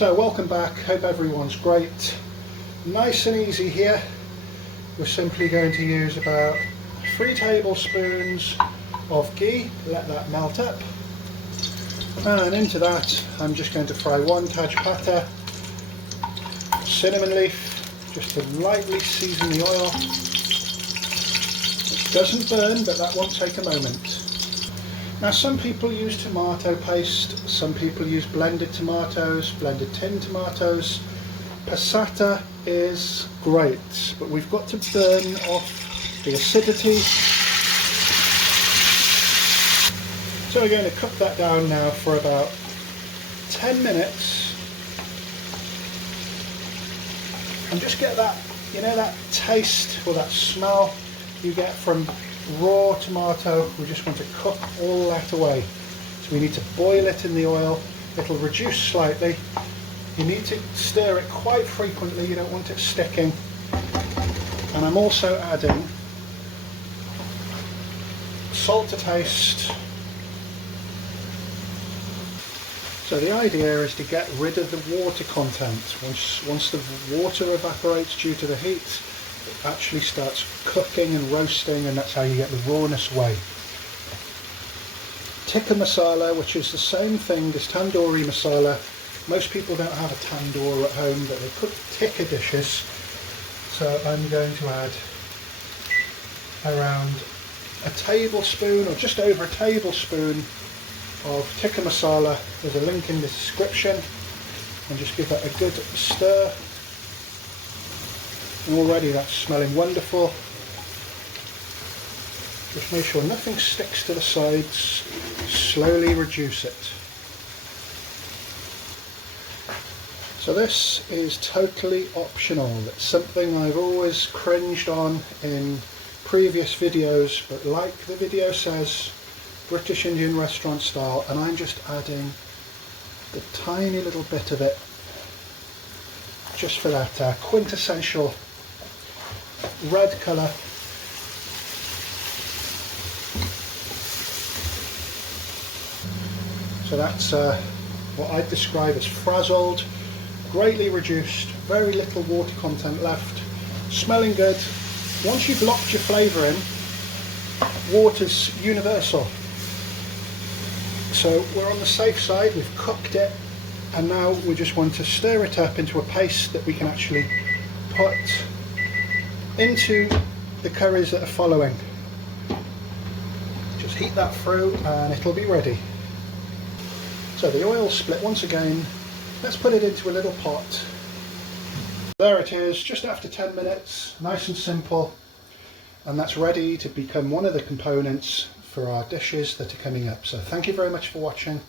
So welcome back, hope everyone's great. Nice and easy here. We're simply going to use about 3 tablespoons of ghee, let that melt up. And into that I'm just going to fry 1 passatta, cinnamon leaf, just to lightly season the oil. It doesn't burn, but that won't take a moment. Now some people use tomato paste, some people use blended tomatoes, blended tin tomatoes. Passatta is great, but we've got to burn off the acidity. So we're going to cook that down now for about 10 minutes and just get that, you know, that taste or that smell you get from raw tomato. We just want to cook all that away. So we need to boil it in the oil. It'll reduce slightly. You need to stir it quite frequently, you don't want it sticking. And I'm also adding salt to taste. So the idea is to get rid of the water content. Once the water evaporates due to the heat, it actually starts cooking and roasting, and that's how you get the rawness away. Tikka masala, which is the same thing as tandoori masala. Most people don't have a tandoor at home, but they cook tikka dishes. So I'm going to add around a tablespoon or just over a tablespoon of tikka masala. There's a link in the description, and just give that a good stir. And already that's smelling wonderful. Just make sure nothing sticks to the sides. Slowly reduce it. So this is totally optional. It's something I've always cringed on in previous videos, but like the video says, British Indian restaurant style, and I'm just adding the tiny little bit of it just for that quintessential red colour. So that's what I'd describe as frazzled, greatly reduced, very little water content left, smelling good. Once you've locked your flavour in, water's universal. So we're on the safe side, we've cooked it, and now we just want to stir it up into a paste that we can actually put into the curries that are following. Just heat that through and it'll be ready. So the oil split once again. Let's put it into a little pot. There it is, just after 10 minutes, nice and simple, and that's ready to become one of the components for our dishes that are coming up. So thank you very much for watching.